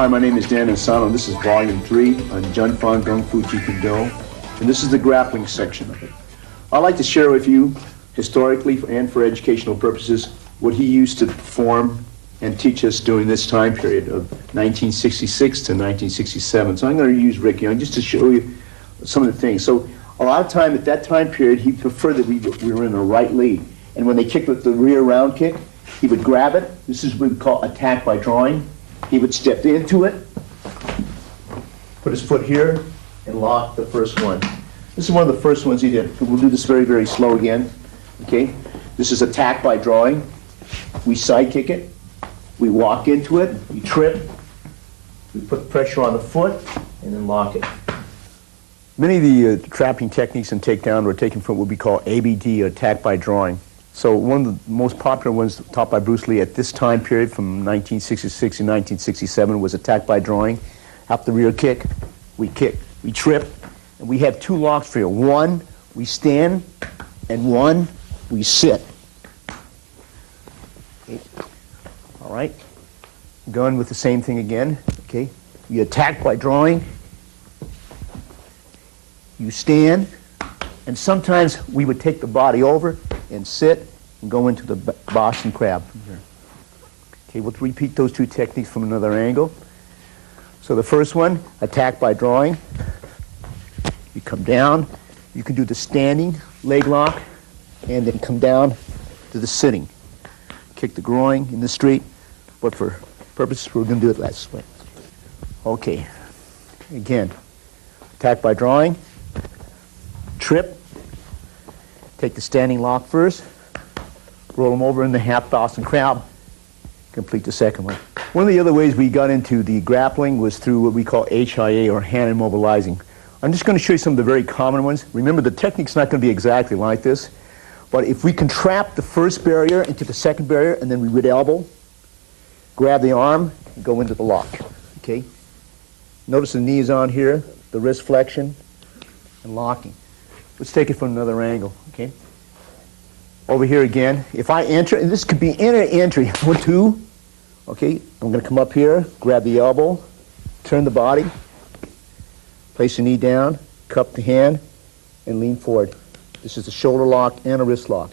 Hi, my name is Dan Insano. This is Volume 3 on Junfan Gung Fu JKD, and this is the grappling section of it. I'd like to share with you, historically and for educational purposes, what he used to perform and teach us during this time period of 1966 to 1967. So I'm going to use Rick Young just to show you some of the things. So a lot of time at that time period, he preferred that we were in a right lead. And when they kicked with the rear round kick, he would grab it. This is what we call attack by drawing. He would step into it, put his foot here, and lock the first one. This is one of the first ones he did. We'll do this very, very slow again. Okay? This is attack by drawing. We side kick it. We walk into it. We trip. We put pressure on the foot, and then lock it. Many of the trapping techniques and takedown were taken from what we call ABD, attack by drawing. So one of the most popular ones taught by Bruce Lee at this time period from 1966 to 1967 was attack by drawing. After the rear kick, we trip, and we have two locks for you. One, we stand, and one, we sit. Okay. All right. Going with the same thing again. Okay. You attack by drawing. You stand, and sometimes we would take the body over and sit and go into the Boston crab. Okay, we'll repeat those two techniques from another angle. So the first one, attack by drawing. You come down. You can do the standing leg lock and then come down to the sitting. Kick the groin in the street, but for purposes, we're going to do it last way. Okay, again, attack by drawing. Trip, take the standing lock first, roll them over in the half Boston crab, complete the second one. One of the other ways we got into the grappling was through what we call HIA, or hand immobilizing. I'm just going to show you some of the very common ones. Remember, the technique's not going to be exactly like this, but if we can trap the first barrier into the second barrier, and then we would elbow, grab the arm, and go into the lock, okay? Notice the knee is on here, the wrist flexion, and locking. Let's take it from another angle, okay? Over here again, if I enter, and this could be entry, 1, 2, okay? I'm going to come up here, grab the elbow, turn the body, place the knee down, cup the hand, and lean forward. This is a shoulder lock and a wrist lock.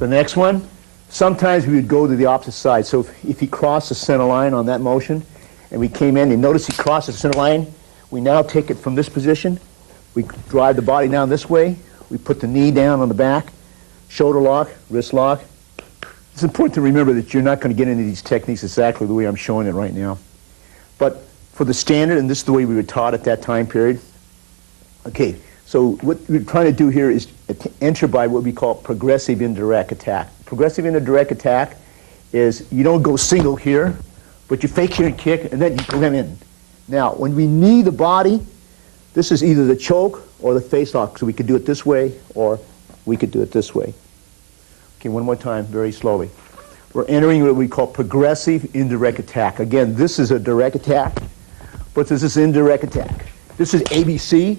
The next one, sometimes we would go to the opposite side. So if he crossed the center line on that motion, and we came in, and notice he crossed the center line, we now take it from this position. We drive the body down this way. We put the knee down on the back, shoulder lock, wrist lock. It's important to remember that you're not going to get into these techniques exactly the way I'm showing it right now. But for the standard, and this is the way we were taught at that time period, okay, so what we're trying to do here is enter by what we call progressive indirect attack. Progressive indirect attack is you don't go single here, but you fake here and kick, and then you go in. Now, when we knee the body, this is either the choke or the face lock. So we could do it this way, or we could do it this way. Okay, one more time, very slowly. We're entering what we call progressive indirect attack. Again, this is a direct attack, but this is indirect attack. This is ABC,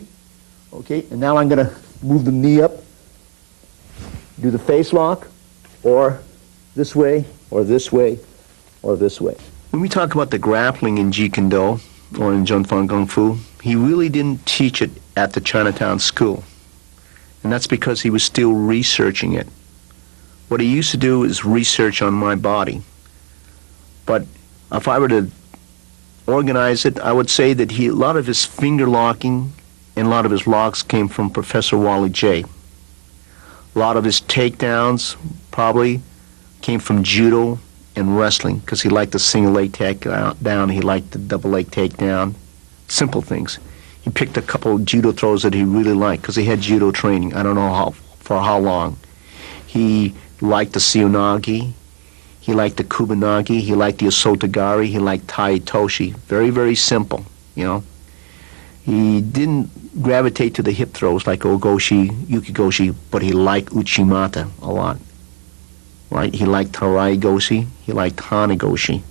okay? And now I'm going to move the knee up, do the face lock, or this way, or this way, or this way. When we talk about the grappling in JKD, or in Junfan Gung Fu, he really didn't teach it at the Chinatown school. And that's because he was still researching it. What he used to do is research on my body. But if I were to organize it, I would say that a lot of his finger locking and a lot of his locks came from Professor Wally J. A lot of his takedowns probably came from judo and wrestling, because he liked the single leg takedown, he liked the double leg takedown, simple things. He picked a couple of judo throws that he really liked, because he had judo training, I don't know for how long. He liked the seonagi, he liked the kubanagi, he liked the osotogari, he liked tai toshi. Very, very simple, you know. He didn't gravitate to the hip throws like ogoshi, yukigoshi, but he liked uchimata a lot. Right? He liked Tarai Goshi, he liked Hanagoshi.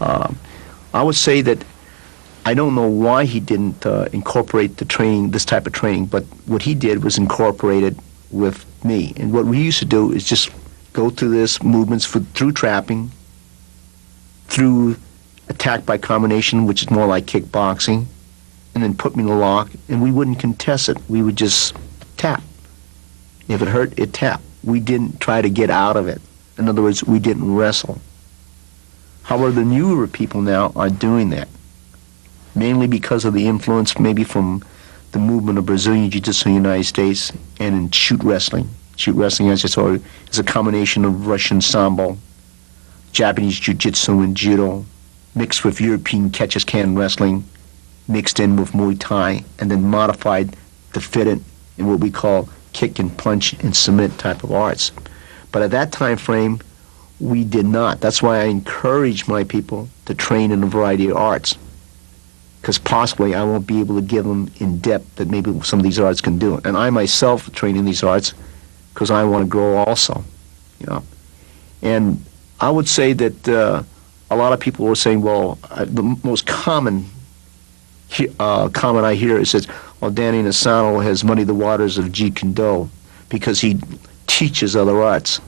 I would say that I don't know why he didn't incorporate the training, this type of training, but what he did was incorporate it with me. And what we used to do is just go through this movements through trapping, through attack by combination, which is more like kickboxing, and then put me in the lock, and we wouldn't contest it. We would just tap. If it hurt, it tapped. We didn't try to get out of it. In other words, we didn't wrestle. However, the newer people now are doing that, mainly because of the influence maybe from the movement of Brazilian Jiu-Jitsu in the United States and in shoot wrestling. Shoot wrestling, as I saw, is a combination of Russian Sambo, Japanese Jiu-Jitsu and Judo, mixed with European catch-as-can wrestling, mixed in with Muay Thai, and then modified to fit it in what we call kick and punch and submit type of arts. But at that time frame, we did not. That's why I encourage my people to train in a variety of arts, because possibly I won't be able to give them in depth that maybe some of these arts can do. And I myself train in these arts because I want to grow also, you know. And I would say that a lot of people were saying, well, the most common comment I hear is that, well, Danny Nasano has muddied the waters of Jeet Kune Do because he teaches other arts.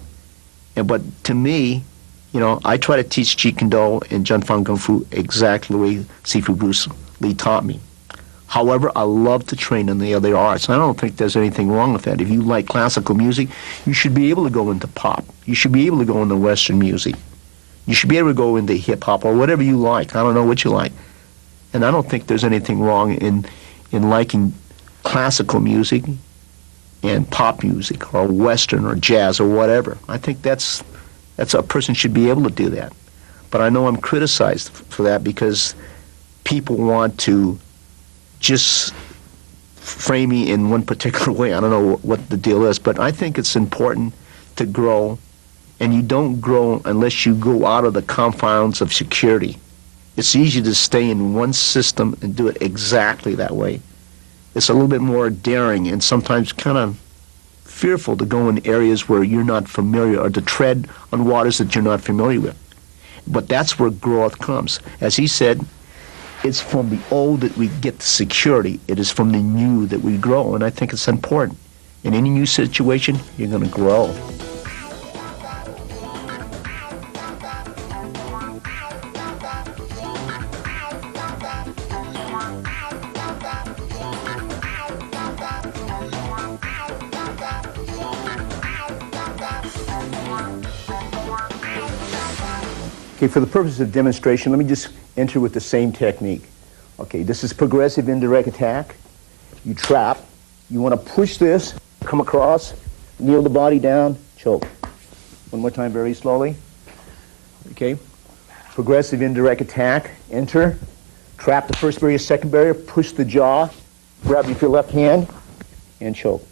But to me, you know, I try to teach Jeet Kune Do and Jun Fan Kung Fu exactly the way Sifu Bruce Lee taught me. However, I love to train in the other arts. And I don't think there's anything wrong with that. If you like classical music, you should be able to go into pop. You should be able to go into Western music. You should be able to go into hip-hop or whatever you like. I don't know what you like. And I don't think there's anything wrong in liking classical music and pop music or Western or jazz or whatever. I think that's a person should be able to do that. But I know I'm criticized for that because people want to just frame me in one particular way. I don't know what the deal is, but I think it's important to grow, and you don't grow unless you go out of the confines of security. It's easy to stay in one system and do it exactly that way. It's a little bit more daring and sometimes kind of fearful to go in areas where you're not familiar or to tread on waters that you're not familiar with. But that's where growth comes. As he said, it's from the old that we get the security. It is from the new that we grow, and I think it's important. In any new situation, you're going to grow. Okay, for the purpose of demonstration, let me just enter with the same technique. Okay, this is progressive indirect attack. You trap. You want to push this, come across, kneel the body down, choke. One more time, very slowly. Okay, progressive indirect attack. Enter. Trap the first barrier, second barrier, push the jaw, grab with your left hand, and choke.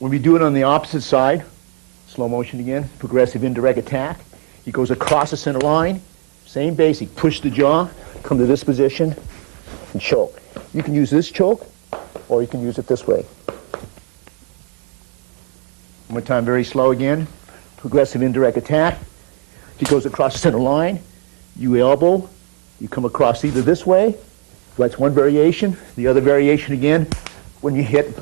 When we do it on the opposite side, slow motion again, progressive indirect attack. He goes across the center line, same basic, push the jaw, come to this position, and choke. You can use this choke, or you can use it this way. One more time, very slow again, progressive indirect attack. He goes across the center line, you elbow, you come across either this way, that's one variation. The other variation again, when you hit,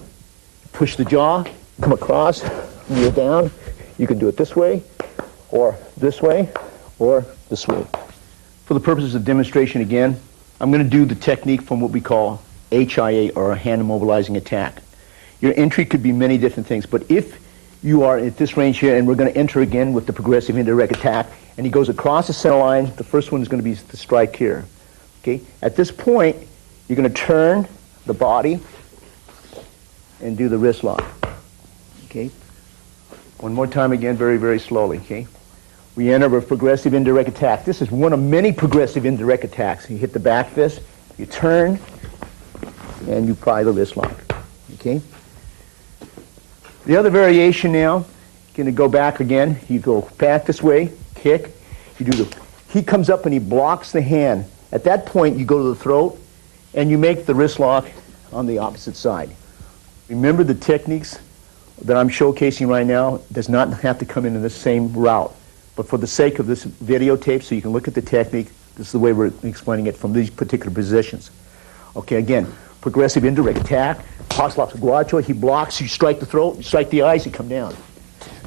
push the jaw, come across, kneel down. You can do it this way, or this way, or this way. For the purposes of demonstration again, I'm going to do the technique from what we call HIA, or a hand immobilizing attack. Your entry could be many different things, but if you are at this range here, and we're going to enter again with the progressive indirect attack, and he goes across the center line, the first one is going to be the strike here. Okay? At this point, you're going to turn the body and do the wrist lock. Okay? One more time again, very, very slowly, okay? We enter with progressive indirect attack. This is one of many progressive indirect attacks. You hit the back fist, you turn, and you apply the wrist lock, okay? The other variation now, going to go back again. You go back this way, kick. You do he comes up and he blocks the hand. At that point, you go to the throat, and you make the wrist lock on the opposite side. Remember the techniques that I'm showcasing right now does not have to come in the same route. But for the sake of this videotape, so you can look at the technique, this is the way we're explaining it from these particular positions. Okay, again, progressive indirect attack, Paslop's guacho, he blocks, you strike the throat, you strike the eyes, you come down.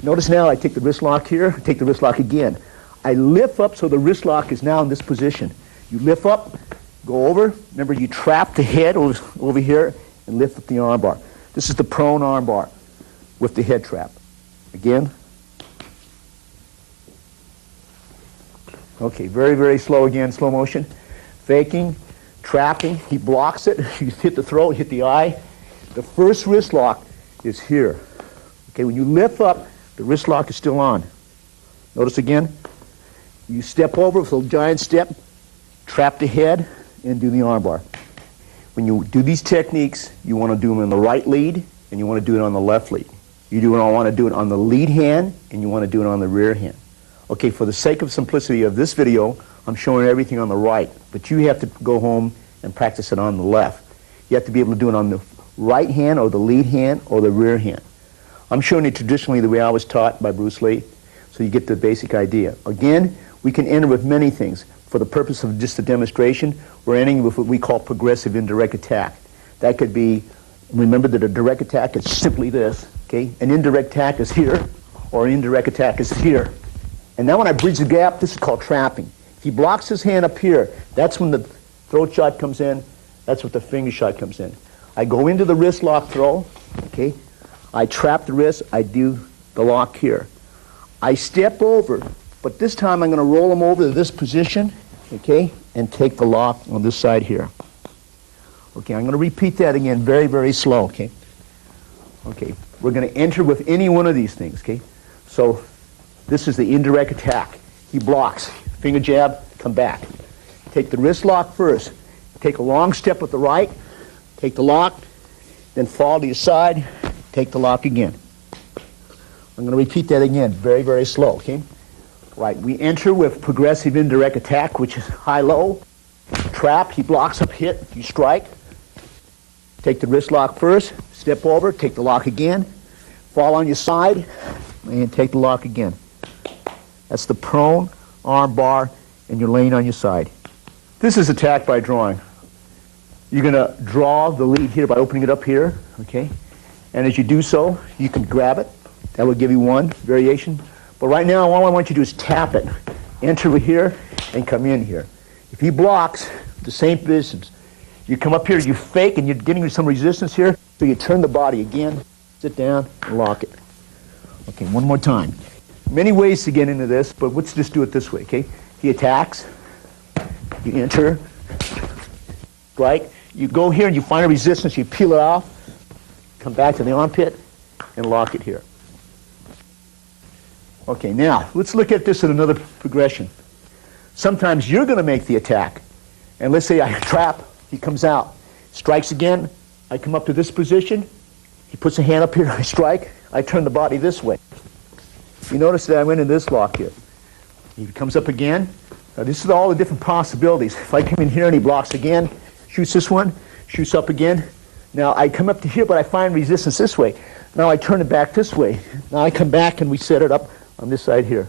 Notice now I take the wrist lock here, take the wrist lock again. I lift up so the wrist lock is now in this position. You lift up, go over. Remember, you trap the head over here and lift up the arm bar. This is the prone arm bar with the head trap. Again. Okay, very, very slow again, slow motion. Faking, trapping, he blocks it. You hit the throat, hit the eye. The first wrist lock is here. Okay, when you lift up, the wrist lock is still on. Notice again, you step over with a giant step, trap the head, and do the arm bar. When you do these techniques, you want to do them in the right lead, and you want to do it on the left lead. You want to do it on the lead hand, and you want to do it on the rear hand. Okay, for the sake of simplicity of this video, I'm showing everything on the right, but you have to go home and practice it on the left. You have to be able to do it on the right hand or the lead hand or the rear hand. I'm showing you traditionally the way I was taught by Bruce Lee, so you get the basic idea. Again, we can enter with many things. For the purpose of just a demonstration, we're ending with what we call progressive indirect attack. That could be, remember that a direct attack is simply this, okay? An indirect attack is here, or an indirect attack is here. And now when I bridge the gap, this is called trapping. If he blocks his hand up here, that's when the throat shot comes in, that's what the finger shot comes in. I go into the wrist lock throw, okay? I trap the wrist, I do the lock here. I step over, but this time I'm going to roll him over to this position, okay, and take the lock on this side here. Okay, I'm going to repeat that again very, very slow, okay? Okay, we're going to enter with any one of these things, okay? So this is the indirect attack. He blocks, finger jab, come back. Take the wrist lock first. Take a long step with the right, take the lock, then fall to your side, take the lock again. I'm going to repeat that again, very, very slow, okay? Right, we enter with progressive indirect attack, which is high-low. Trap, he blocks up, hit, you strike. Take the wrist lock first, step over, take the lock again, fall on your side, and take the lock again. That's the prone, arm bar, and you're laying on your side. This is attack by drawing. You're going to draw the lead here by opening it up here, okay? And as you do so, you can grab it. That will give you one variation. But right now, all I want you to do is tap it. Enter here and come in here. If he blocks, the same distance. You come up here, you fake, and you're getting some resistance here, so you turn the body again, sit down, and lock it. Okay, one more time. Many ways to get into this, but let's just do it this way, okay? He attacks, you enter, strike, you go here and you find a resistance, you peel it off, come back to the armpit, and lock it here. Okay, now, let's look at this in another progression. Sometimes you're going to make the attack, and let's say I trap, he comes out, strikes again, I come up to this position, he puts a hand up here, I strike, I turn the body this way. You notice that I went in this lock here. He comes up again. Now this is all the different possibilities. If I come in here and he blocks again, shoots this one, shoots up again. Now I come up to here, but I find resistance this way. Now I turn it back this way. Now I come back and we set it up on this side here.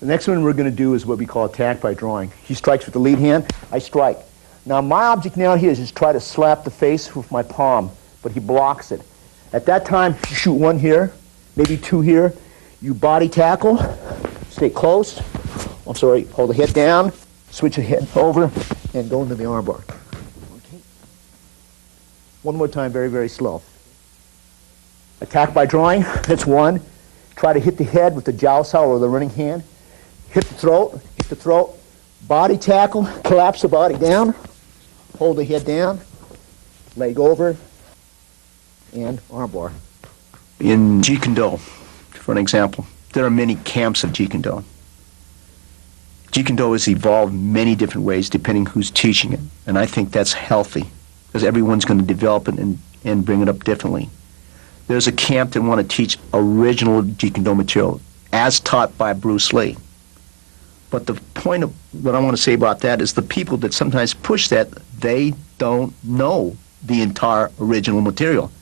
The next one we're going to do is what we call attack by drawing. He strikes with the lead hand, I strike. Now my object now here is just try to slap the face with my palm, but he blocks it. At that time, you shoot one here, maybe two here. You body tackle, stay close. I'm sorry, hold the head down, switch the head over, and go into the armbar. Okay. One more time, very, very slow. Attack by drawing, that's one. Try to hit the head with the jiao or the running hand. Hit the throat, body tackle, collapse the body down, hold the head down, leg over, and armbar. In JKD, for an example, there are many camps of JKD. JKD has evolved many different ways depending who's teaching it, and I think that's healthy because everyone's going to develop it and bring it up differently. There's a camp that want to teach original JKD material as taught by Bruce Lee. But the point of what I want to say about that is the people that sometimes push that, they don't know the entire original material.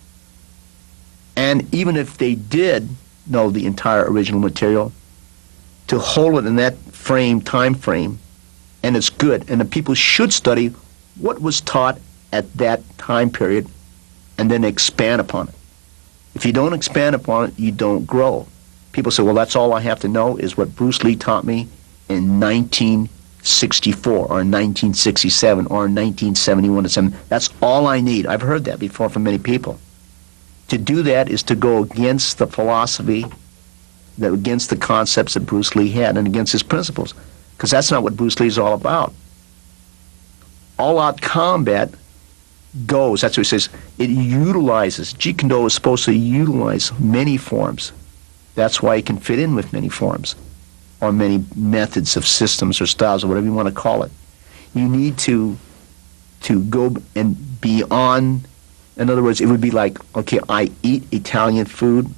And even if they did know the entire original material, to hold it in that time frame, and it's good. And the people should study what was taught at that time period and then expand upon it. If you don't expand upon it, you don't grow. People say, well, that's all I have to know is what Bruce Lee taught me in 1964 or in 1967 or in 1971 or something. That's all I need. I've heard that before from many people. To do that is to go against the philosophy, against the concepts that Bruce Lee had and against his principles, because that's not what Bruce Lee is all about. All-out combat goes, that's what he says, it utilizes, Jeet Kune Do is supposed to utilize many forms. That's why it can fit in with many forms or many methods of systems or styles or whatever you want to call it. You need to go and beyond. In other words, it would be like, okay, I eat Italian food,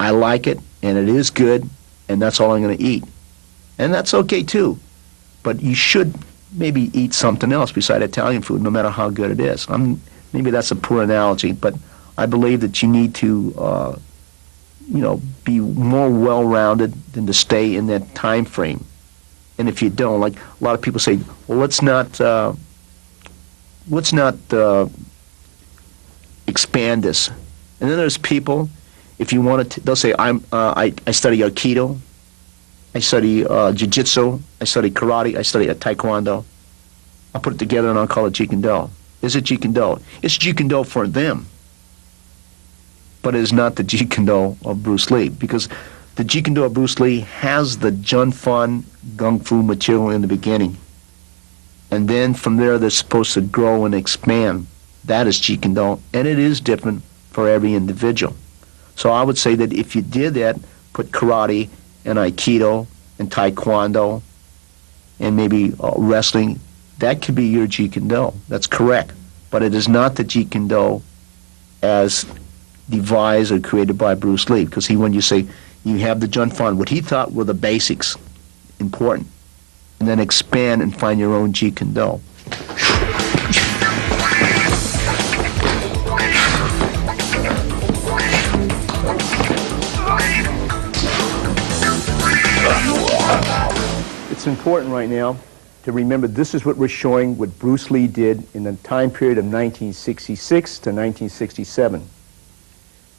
I like it, and it is good, and that's all I'm going to eat. And that's okay too, but you should maybe eat something else beside Italian food, no matter how good it is. Maybe that's a poor analogy, but I believe that you need to, be more well-rounded than to stay in that time frame. And if you don't, like a lot of people say, well, let's not expand this. And then there's people, if you want to, they'll say, I study Aikido, I study Jiu-Jitsu, I study Karate, I study Taekwondo. I'll put it together and I'll call it Jeet Kune Do. Is it Jeet Kune Do? It's Jeet Kune Do for them. But it is not the Jeet Kune Do of Bruce Lee, because the Jeet Kune Do of Bruce Lee has the Jun Fan Gung Fu material in the beginning. And then from there, they're supposed to grow and expand. That is Jeet Kune Do, and it is different for every individual. So I would say that if you did that, put Karate and Aikido and Taekwondo and maybe wrestling, that could be your Jeet Kune Do. That's correct. But it is not the Jeet Kune Do as devised or created by Bruce Lee, because when you say you have the Jun Fan, what he thought were the basics, important, and then expand and find your own Jeet Kune Do. It's important right now to remember this is what we're showing what Bruce Lee did in the time period of 1966 to 1967.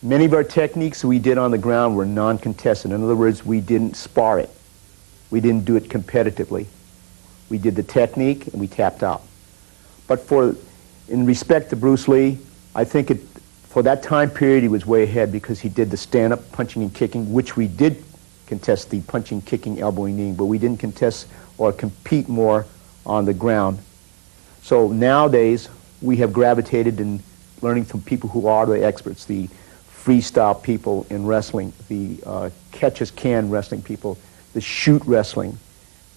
Many of our techniques we did on the ground were non-contested. In other words, we didn't spar it. We didn't do it competitively. We did the technique and we tapped out. But in respect to Bruce Lee, I think for that time period he was way ahead, because he did the stand-up punching and kicking, which we did contest the punching, kicking, elbowing, kneeing, but we didn't contest or compete more on the ground. So nowadays, we have gravitated in learning from people who are the experts, the freestyle people in wrestling, the catch-as-can wrestling people, the shoot wrestling,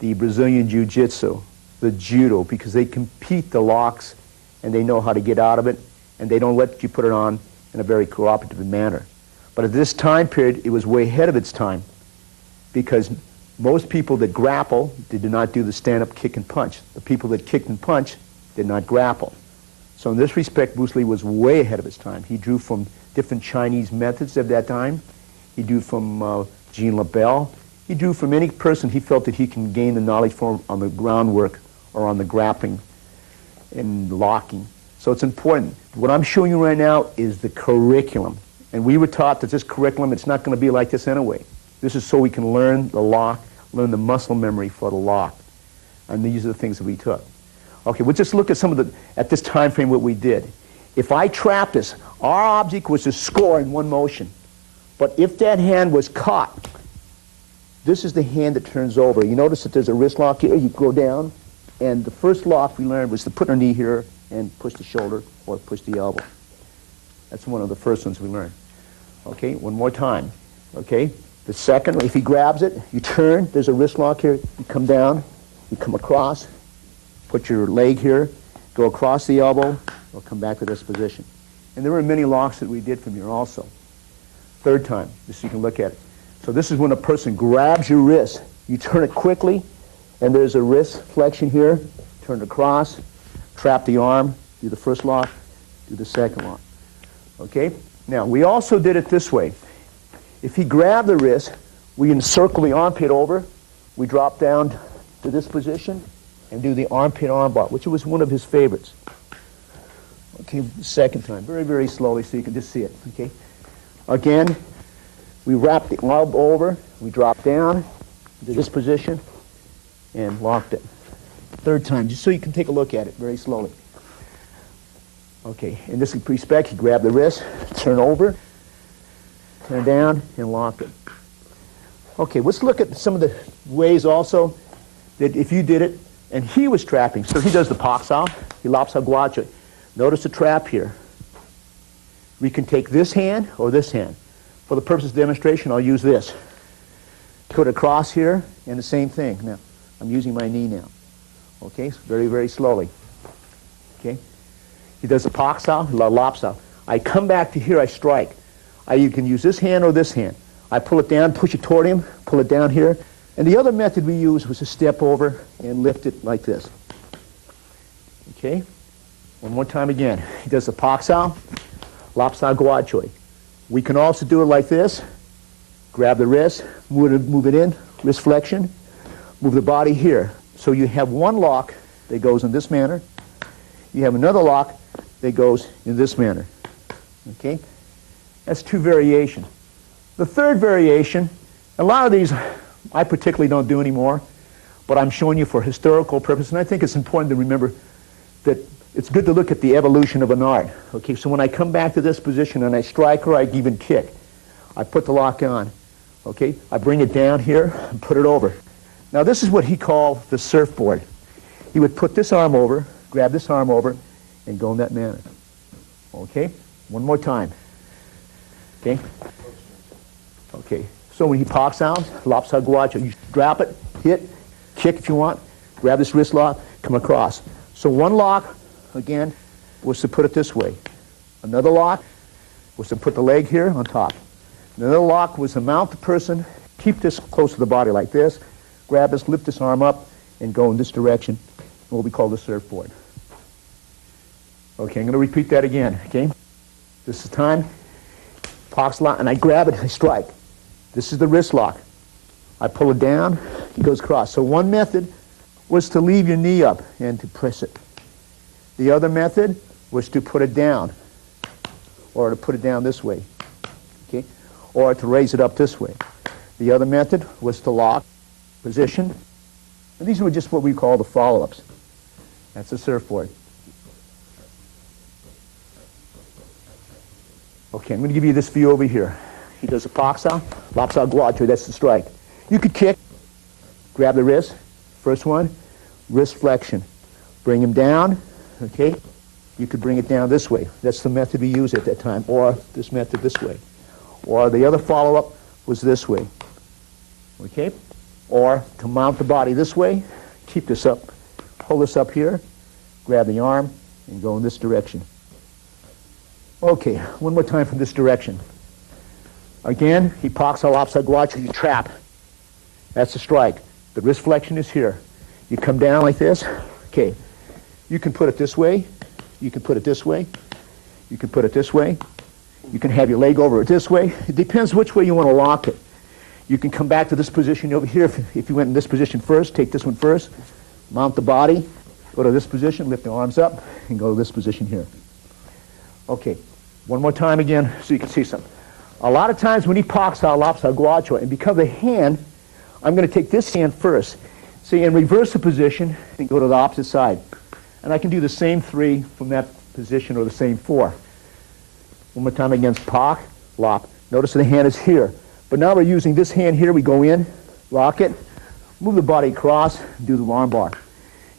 the Brazilian Jiu-Jitsu, the judo, because they compete the locks and they know how to get out of it, and they don't let you put it on in a very cooperative manner. But at this time period, it was way ahead of its time, because most people that grapple did not do the stand-up kick and punch. The people that kicked and punched did not grapple. So in this respect, Bruce Lee was way ahead of his time. He drew from different Chinese methods of that time. He drew from Jean LaBelle. He drew from any person he felt that he can gain the knowledge from on the groundwork or on the grappling and locking. So it's important. What I'm showing you right now is the curriculum. And we were taught that this curriculum, it's not going to be like this anyway. This is so we can learn the lock, learn the muscle memory for the lock. And these are the things that we took. Okay, we'll just look at some of the, at this time frame, what we did. If I trap this, our object was to score in one motion. But if that hand was caught, this is the hand that turns over. You notice that there's a wrist lock here. You go down, and the first lock we learned was to put our knee here and push the shoulder or push the elbow. That's one of the first ones we learned. Okay, one more time. Okay, the second, if he grabs it, you turn, there's a wrist lock here, you come down, you come across, put your leg here, go across the elbow, or come back to this position. And there were many locks that we did from here also. Third time, just so you can look at it. So this is when a person grabs your wrist. You turn it quickly, and there's a wrist flexion here, turn it across, trap the arm, do the first lock, do the second lock. Okay? Now, we also did it this way. If he grabbed the wrist, we encircle the armpit over, we drop down to this position, and do the armpit armbar, which was one of his favorites. Okay, second time, very, very slowly so you can just see it, okay? Again, We wrapped the arm over, we dropped down into this position, and locked it. Third time, just so you can take a look at it very slowly. Okay, in this respect, you grab the wrist, turn over, turn down, and lock it. Okay, let's look at some of the ways also that if you did it, and he was trapping. So he does the paksao, he lops a guacho. Notice the trap here. We can take this hand or this hand. For the purpose of demonstration, I'll use this. Put it across here, and the same thing. Now, I'm using my knee now. Okay, so very, very slowly. Okay, he does the paksao, lopsao. I come back to here, I strike. You can use this hand or this hand. I pull it down, push it toward him, pull it down here. And the other method we used was to step over and lift it like this. Okay, one more time again. He does the paksao, lopsao guachoi. We can also do it like this. Grab the wrist, move it in, wrist flexion, move the body here. So you have one lock that goes in this manner. You have another lock that goes in this manner. Okay? That's two variations. The third variation, a lot of these I particularly don't do anymore, but I'm showing you for historical purpose, and I think it's important to remember that it's good to look at the evolution of an art. Okay, so when I come back to this position and I strike or I even kick, I put the lock on. Okay, I bring it down here and put it over. Now this is what he called the surfboard. He would put this arm over, grab this arm over, and go in that manner. Okay, one more time. Okay, okay. So when he pops out, lopsao guacho, you drop it, hit, kick if you want, grab this wrist lock, come across. So one lock, again, was to put it this way. Another lock was to put the leg here on top. Another lock was to mount the person, keep this close to the body like this, grab this, lift this arm up, and go in this direction, what we call the surfboard. Okay, I'm going to repeat that again, okay? This is time, pox lock, and I grab it, I strike. This is the wrist lock. I pull it down, he goes across. So one method was to leave your knee up and to press it. The other method was to put it down, or to put it down this way, okay? Or to raise it up this way. The other method was to lock, position. And these were just what we call the follow-ups. That's the surfboard. Okay, I'm going to give you this view over here. He does a paksao, lopsao guacho, that's the strike. You could kick, grab the wrist, first one, wrist flexion. Bring him down, okay? You could bring it down this way. That's the method we used at that time, or this method this way. Or the other follow-up was this way, okay? Or to mount the body this way, keep this up, hold this up here, grab the arm, and go in this direction. Okay, one more time from this direction. Again, he paksao, lopsao guacho, you trap. That's the strike. The wrist flexion is here. You come down like this. Okay, you can put it this way. You can put it this way. You can put it this way. You can have your leg over it this way. It depends which way you want to lock it. You can come back to this position over here. If you went in this position first, take this one first. Mount the body. Go to this position, lift the arms up, and go to this position here. Okay, one more time again so you can see something. A lot of times when he paksao, lopsao guacho, and because of the hand, I'm going to take this hand first. See, and reverse the position and go to the opposite side. And I can do the same three from that position or the same four. One more time against pak, lop. Notice the hand is here. But now we're using this hand here. We go in, lock it, move the body across, do the arm bar.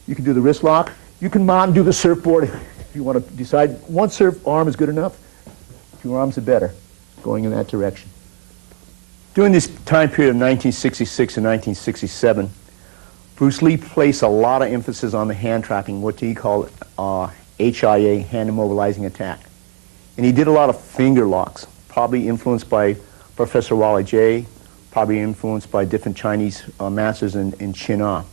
You can do the wrist lock. You can mount and do the surfboard if you want to decide. One surf arm is good enough. Two arms are better, going in that direction. During this time period of 1966 and 1967, Bruce Lee placed a lot of emphasis on the hand trapping, what he called HIA, hand immobilizing attack. And he did a lot of finger locks, probably influenced by Professor Wally J, probably influenced by different Chinese masters in China.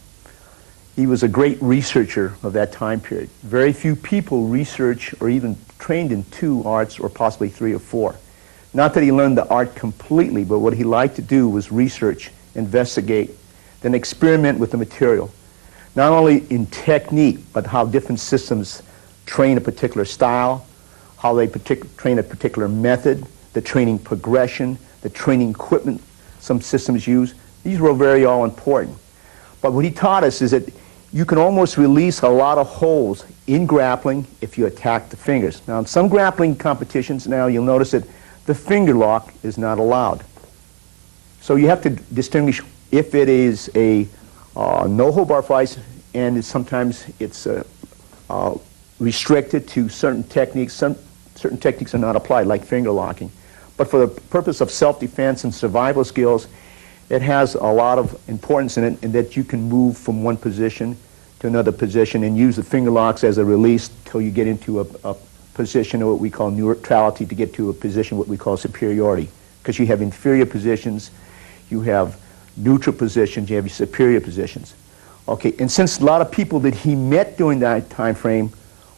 He was a great researcher of that time period. Very few people research or even trained in two arts, or possibly three or four. Not that he learned the art completely, but what he liked to do was research, investigate, then experiment with the material. Not only in technique, but how different systems train a particular style, how they train a particular method, the training progression, the training equipment some systems use. These were very all important. But what he taught us is that you can almost release a lot of holds in grappling if you attack the fingers. Now, in some grappling competitions now, you'll notice that the finger lock is not allowed. So you have to distinguish if it is a no-hold-bar fight, and sometimes it's restricted to certain techniques. Certain techniques are not applied, like finger locking. But for the purpose of self-defense and survival skills, it has a lot of importance in it, in that you can move from one position to another position and use the finger locks as a release till you get into a position of what we call neutrality, to get to a position what we call superiority. Because you have inferior positions, you have neutral positions, you have your superior positions. Okay, and since a lot of people that he met during that time frame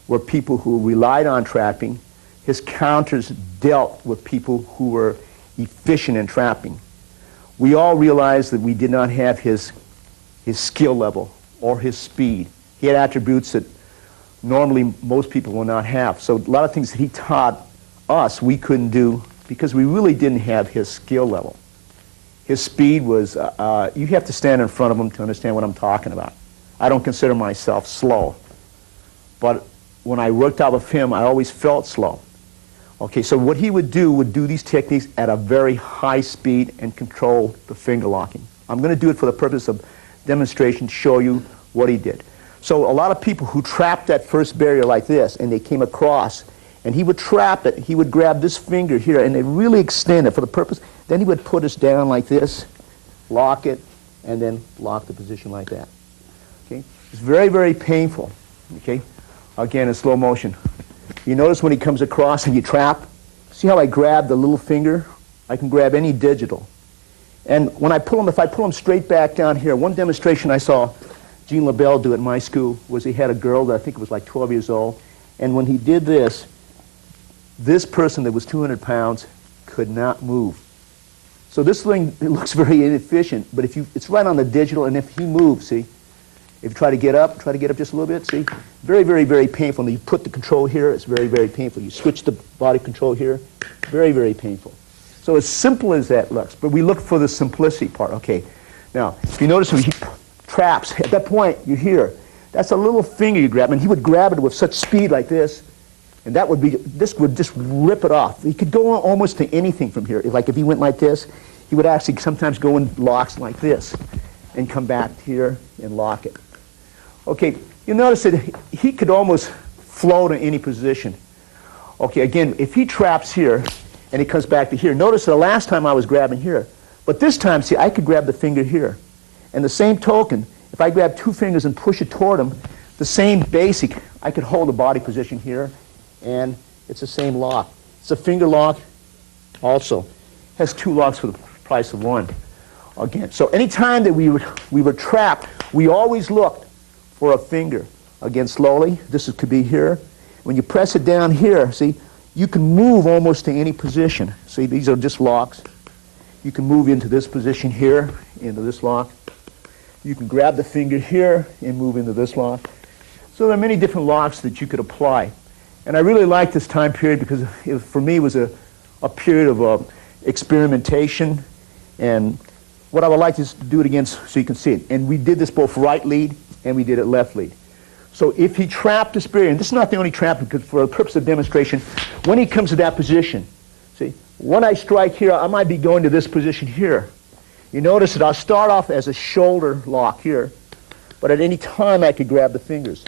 were people who relied on trapping, his counters dealt with people who were efficient in trapping. We all realized that we did not have his skill level or his speed. He had attributes that normally most people will not have. So a lot of things that he taught us we couldn't do because we really didn't have his skill level. His speed was, you have to stand in front of him to understand what I'm talking about. I don't consider myself slow, but when I worked out with him, I always felt slow. Okay, so what he would do these techniques at a very high speed and control the finger locking. I'm going to do it for the purpose of demonstration to show you what he did. So a lot of people who trapped that first barrier like this, and they came across, and he would trap it, he would grab this finger here, and they really extend it for the purpose. Then he would put us down like this, lock it, and then lock the position like that. Okay, it's very, very painful. Okay, again in slow motion. You notice when he comes across and you trap, see how I grab the little finger? I can grab any digital. And when I pull him, if I pull him straight back down here, one demonstration I saw Gene LaBelle do at my school was he had a girl that I think was like 12 years old, and when he did this, this person that was 200 pounds could not move. So this thing, it looks very inefficient, but if you, it's right on the digital, and if he moves, see, if you try to get up just a little bit, see? Very, very, very painful. And you put the control here, it's very, very painful. You switch the body control here, very, very painful. So as simple as that looks, but we look for the simplicity part. Okay, now, if you notice when he traps, at that point, you hear, that's a little finger you grab, and he would grab it with such speed like this, and that would be, this would just rip it off. He could go almost to anything from here. Like if he went like this, he would actually sometimes go in locks like this, and come back here and lock it. Okay, you notice that he could almost flow to any position. Okay, again, if he traps here and he comes back to here, notice the last time I was grabbing here, but this time, see, I could grab the finger here. And the same token, if I grab two fingers and push it toward him, the same basic, I could hold the body position here, and it's the same lock. It's a finger lock also. It has two locks for the price of one. Again, so anytime that we were trapped, we always looked for a finger. Again, slowly, could be here. When you press it down here, see, you can move almost to any position. See, these are just locks. You can move into this position here, into this lock. You can grab the finger here and move into this lock. So there are many different locks that you could apply. And I really like this time period because for me it was a period of experimentation. And what I would like is to do it again so you can see it. And we did this both right lead and we did it left lead. So if he trapped this barrier, and this is not the only trap, because for the purpose of demonstration, when he comes to that position, see, when I strike here, I might be going to this position here. You notice that I'll start off as a shoulder lock here, but at any time I could grab the fingers.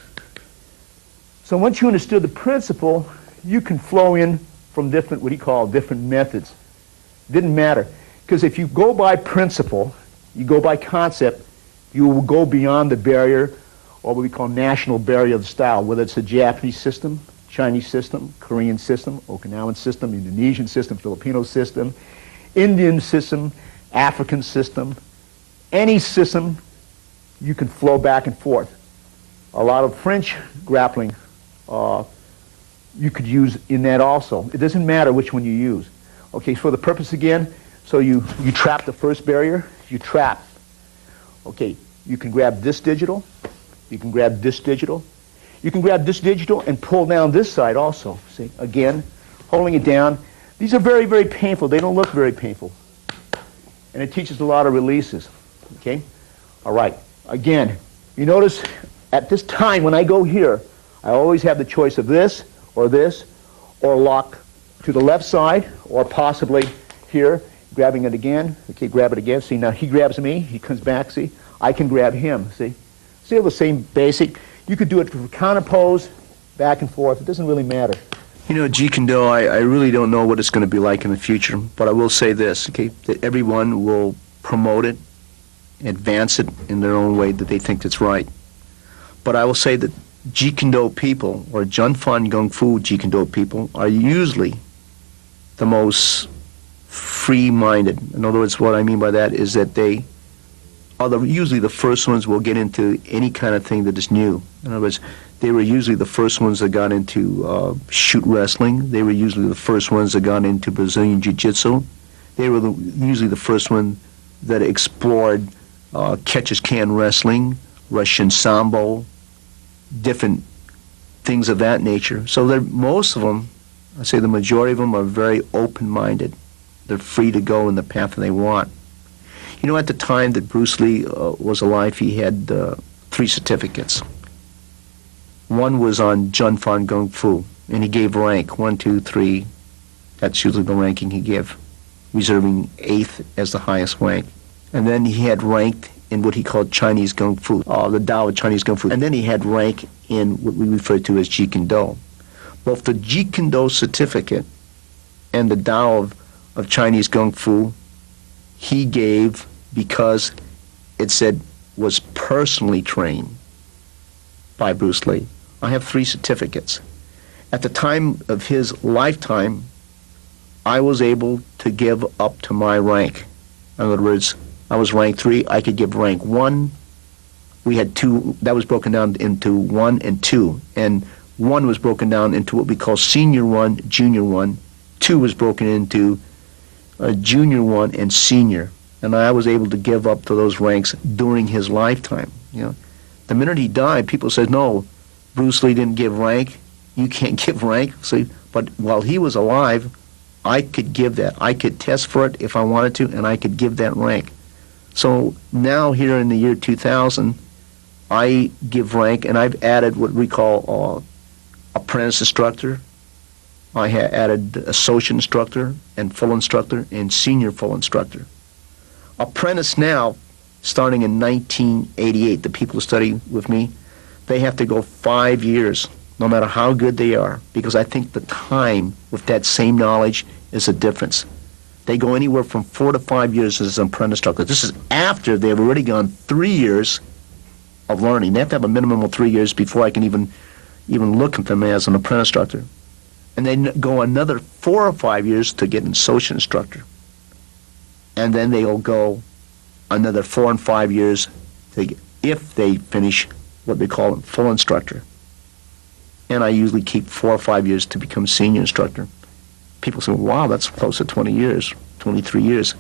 So once you understood the principle, you can flow in from different, what he called different methods. Didn't matter, because if you go by principle, you go by concept, you will go beyond the barrier, or what we call national barrier of the style, whether it's a Japanese system, Chinese system, Korean system, Okinawan system, Indonesian system, Filipino system, Indian system, African system, any system, you can flow back and forth. A lot of French grappling you could use in that also. It doesn't matter which one you use. Okay, for the purpose again, so you trap the first barrier, you trap. Okay, you can grab this digital, you can grab this digital, you can grab this digital and pull down this side also. See, again, holding it down. These are very, very painful. They don't look very painful. and it teaches a lot of releases. Okay? All right. Again, you notice at this time when I go here, I always have the choice of this, or lock to the left side, or possibly here, grabbing it again. Okay, grab it again. See, now he grabs me, he comes back, see? I can grab him, see? Still the same basic. You could do it for counter pose, back and forth. It doesn't really matter. You know, Jeet Kune Do, I really don't know what it's going to be like in the future, but I will say this, okay, that everyone will promote it, advance it in their own way that they think that's right. But I will say that Jeet Kune Do people, or Jun Fan Gung Fu Jeet Kune Do people, are usually the most free-minded. In other words, what I mean by that is that they are usually the first ones will get into any kind of thing that is new. In other words, they were usually the first ones that got into shoot wrestling. They were usually the first ones that got into Brazilian Jiu-Jitsu. They were usually the first one that explored catch-as-can wrestling, Russian Sambo, different things of that nature. So most of them, I say the majority of them, are very open-minded. They're free to go in the path that they want. You know, at the time that Bruce Lee was alive, he had 3 certificates. One was on Jun Fan Gung Fu, and he gave rank 1, 2, 3. That's usually the ranking he gave, reserving 8th as the highest rank. And then he had ranked in what he called Chinese Kung Fu, the Tao of Chinese Kung Fu. And then he had rank in what we refer to as Jeet Kune Do. Both the Jeet Kune Do certificate and the Tao of Chinese Kung Fu, he gave because it said was personally trained by Bruce Lee. I have 3 certificates. At the time of his lifetime, I was able to give up to my rank. In other words, I was rank 3, I could give rank 1. We had 2, that was broken down into 1 and 2. And 1 was broken down into what we call senior 1, junior 1. 2 was broken into junior 1 and senior. And I was able to give up to those ranks during his lifetime. You know, the minute he died, people said, no, Bruce Lee didn't give rank. You can't give rank. See, but while he was alive, I could give that. I could test for it if I wanted to, and I could give that rank. So now here in the year 2000, I give rank, and I've added what we call apprentice instructor. I have added associate instructor and full instructor and senior full instructor. Apprentice now, starting in 1988, the people who study with me, they have to go 5 years, no matter how good they are, because I think the time with that same knowledge is a difference. They go anywhere from 4 to 5 years as an apprentice instructor. This is after they've already gone 3 years of learning. They have to have a minimum of 3 years before I can even look at them as an apprentice instructor. And then go another 4 or 5 years to get an associate instructor. And then they'll go another 4 and 5 years if they finish what they call a full instructor. And I usually keep 4 or 5 years to become senior instructor. People say, wow, that's close to 20 years, 23 years,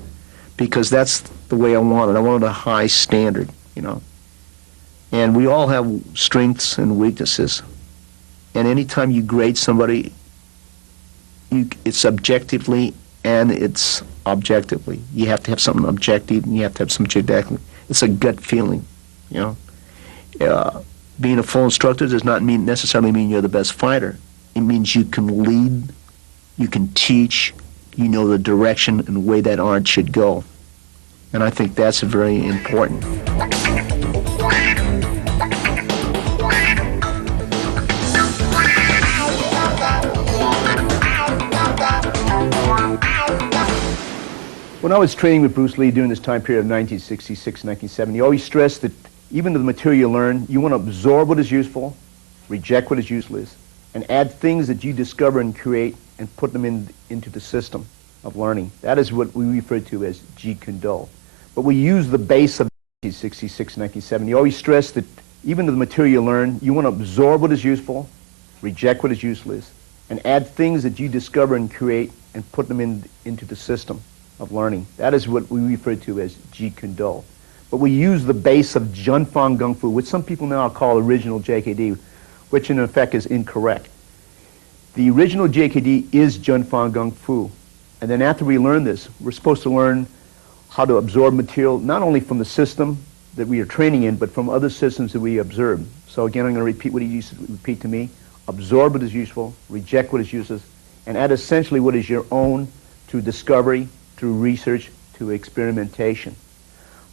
because that's the way I want it. I wanted a high standard, you know. And we all have strengths and weaknesses. And anytime you grade somebody, it's subjectively and it's objectively. You have to have something objective and you have to have some subjective. It's a gut feeling, you know. Being a full instructor does not necessarily mean you're the best fighter. It means you can lead, you can teach, you know the direction and the way that art should go. And I think that's very important. When I was training with Bruce Lee during this time period of 1966, 1970, he always stressed that even the material you learn, you want to absorb what is useful, reject what is useless, and add things that you discover and create and put them into the system of learning. That is what we refer to as Jeet Kune Do. But we use the base of 1966, 1970. He always stressed that even the material you learn, you want to absorb what is useful, reject what is useless, and add things that you discover and create and put them into the system of learning. That is what we refer to as Jeet Kune Do. But we use the base of Jun Fan Gung Fu, which some people now call original JKD, which in effect is incorrect. The original JKD is Jun Fan Gung Fu. And then after we learn this, we're supposed to learn how to absorb material, not only from the system that we are training in, but from other systems that we observe. So again, I'm going to repeat what he used to repeat to me. Absorb what is useful, reject what is useless, and add essentially what is your own through discovery, through research, through experimentation.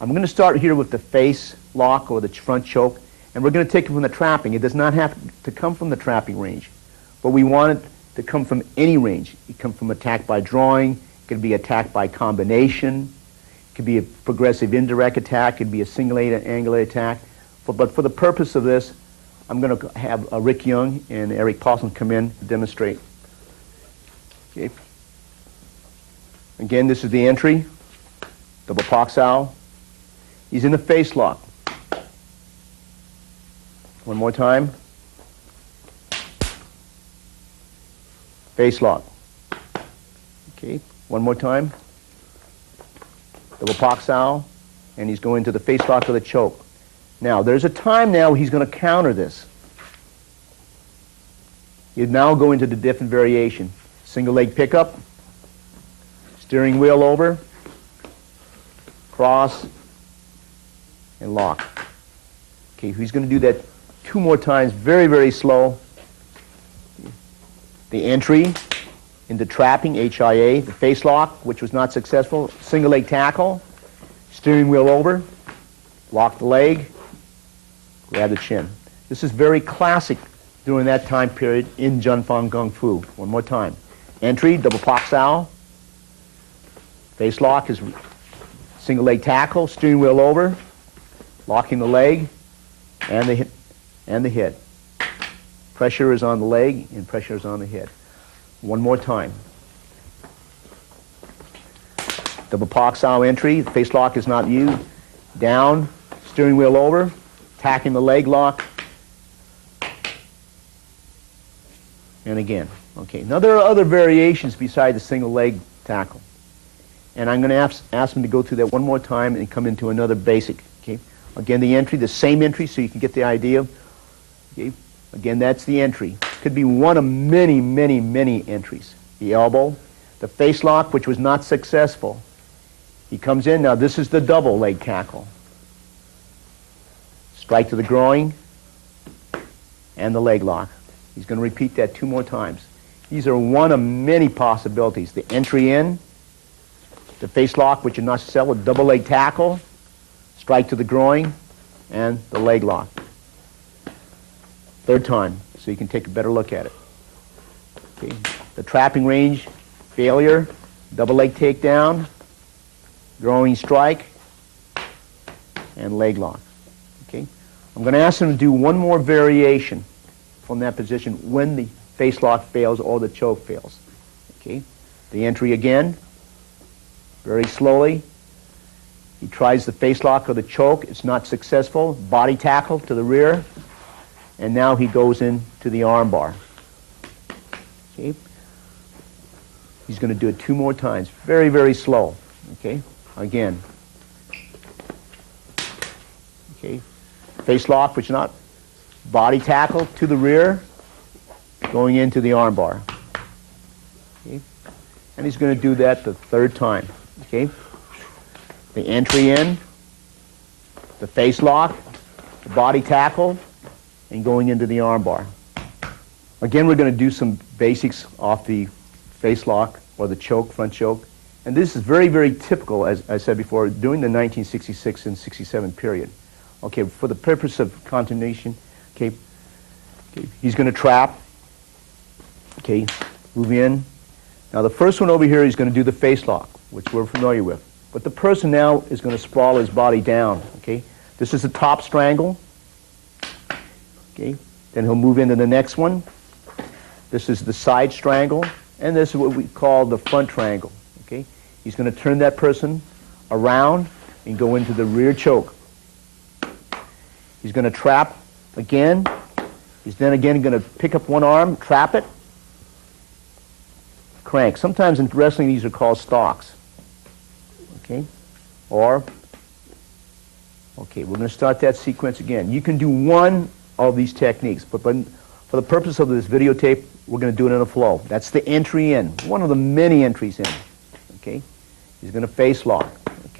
I'm going to start here with the face lock or the front choke, and we're going to take it from the trapping. It does not have to come from the trapping range, but we want it to come from any range. It can come from attack by drawing, it could be attack by combination, it could be a progressive indirect attack, it could be a single angular attack. But for the purpose of this, I'm going to have Rick Young and Eric Paulson come in to demonstrate. Okay. Again, this is the entry, double Proxal. He's in the face lock. One more time. Face lock. Okay, one more time. Double Proxal, and he's going to the face lock of the choke. Now, there's a time now he's going to counter this. You now go into the different variation. Single leg pickup, steering wheel over, cross, and lock. Okay, he's going to do that 2 more times, very, very slow. The entry into trapping, HIA, the face lock, which was not successful, single leg tackle, steering wheel over, lock the leg, grab the chin. This is very classic during that time period in Junfang Kung Fu. One more time. Entry, double Proxal, face lock is single leg tackle, steering wheel over, locking the leg, and the head. Pressure is on the leg, and pressure is on the head. One more time. Double Proxal entry, the face lock is not used. Down, steering wheel over, attacking the leg lock, and again. Okay, now there are other variations beside the single leg tackle. And I'm going to ask them to go through that one more time and come into another basic. Okay. Again, the entry, the same entry, so you can get the idea. Okay. Again, that's the entry. Could be one of many, many, many entries. The elbow, the face lock, which was not successful. He comes in. Now, this is the double leg tackle. Strike to the groin and the leg lock. He's going to repeat that 2 more times. These are one of many possibilities. The entry in, the face lock, which is not successful, double leg tackle, strike to the groin, and the leg lock. 3rd time, so you can take a better look at it. Okay. The trapping range, failure, double leg takedown, groin strike, and leg lock. Okay. I'm going to ask them to do one more variation from that position when the face lock fails or the choke fails. Okay. The entry again, very slowly. He tries the face lock or the choke. It's not successful. Body tackle to the rear. And now he goes into the arm bar. Okay. He's going to do it 2 more times. Very, very slow. Okay. Again. Okay. Face lock, which is not. Body tackle to the rear, going into the arm bar. Okay. And he's going to do that the 3rd time. Okay. The entry in, the face lock, the body tackle, and going into the arm bar. Again, we're going to do some basics off the face lock or the choke, front choke. And this is very, very typical, as I said before, during the 1966 and 67 period. Okay, for the purpose of continuation, okay, he's going to trap. Okay, move in. Now the first one over here, he's going to do the face lock, which we're familiar with. But the person now is going to sprawl his body down. Okay, this is the top strangle. Okay, then he'll move into the next one. This is the side strangle, and this is what we call the front triangle. Okay, he's going to turn that person around and go into the rear choke. He's going to trap again. He's then again going to pick up one arm, trap it, crank. Sometimes in wrestling these are called stalks. Okay, or okay, we're going to start that sequence again. You can do one of these techniques, but for the purpose of this videotape, we're going to do it in a flow. That's the entry in, one of the many entries in. Okay, he's going to face lock.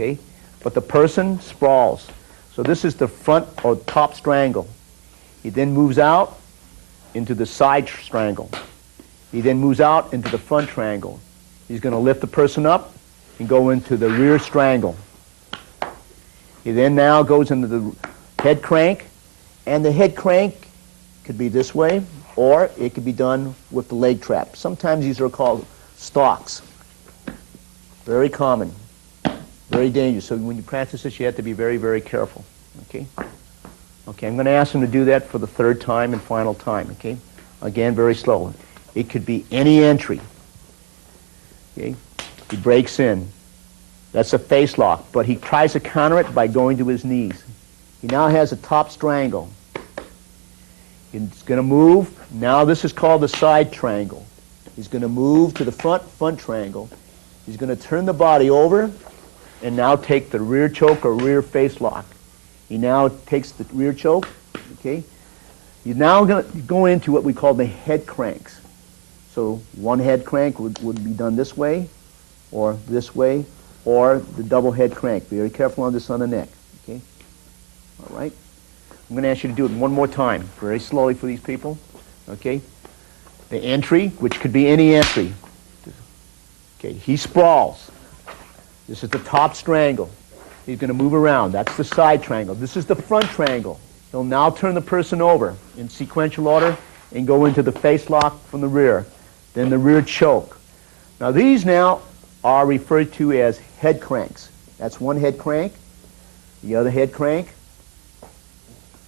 okay? But the person sprawls. So this is the front or top strangle. He then moves out into the side strangle. He then moves out into the front strangle. He's going to lift the person up and go into the rear strangle. He then now goes into the head crank, and the head crank could be this way, or it could be done with the leg trap. Sometimes these are called stalks. Very common, very dangerous. So when you practice this, you have to be very, very careful. Okay? Okay, I'm going to ask him to do that for the third time and final time. Okay? Again, very slow. It could be any entry. Okay? He breaks in. That's a face lock, but he tries to counter it by going to his knees. He now has a top strangle. He's going to move. Now this is called the side triangle. He's going to move to the front triangle. He's going to turn the body over and now take the rear choke or rear face lock. He now takes the rear choke, okay? You're now going to go into what we call the head cranks. So one head crank would be done this way, or the double head crank. Be very careful on this on the neck, okay? All right? I'm going to ask you to do it one more time, very slowly for these people, okay? The entry, which could be any entry. Okay, he sprawls. This is the top strangle. He's going to move around. That's the side triangle. This is the front triangle. He'll now turn the person over in sequential order and go into the face lock from the rear. Then the rear choke. Now these now are referred to as head cranks. That's one head crank, the other head crank,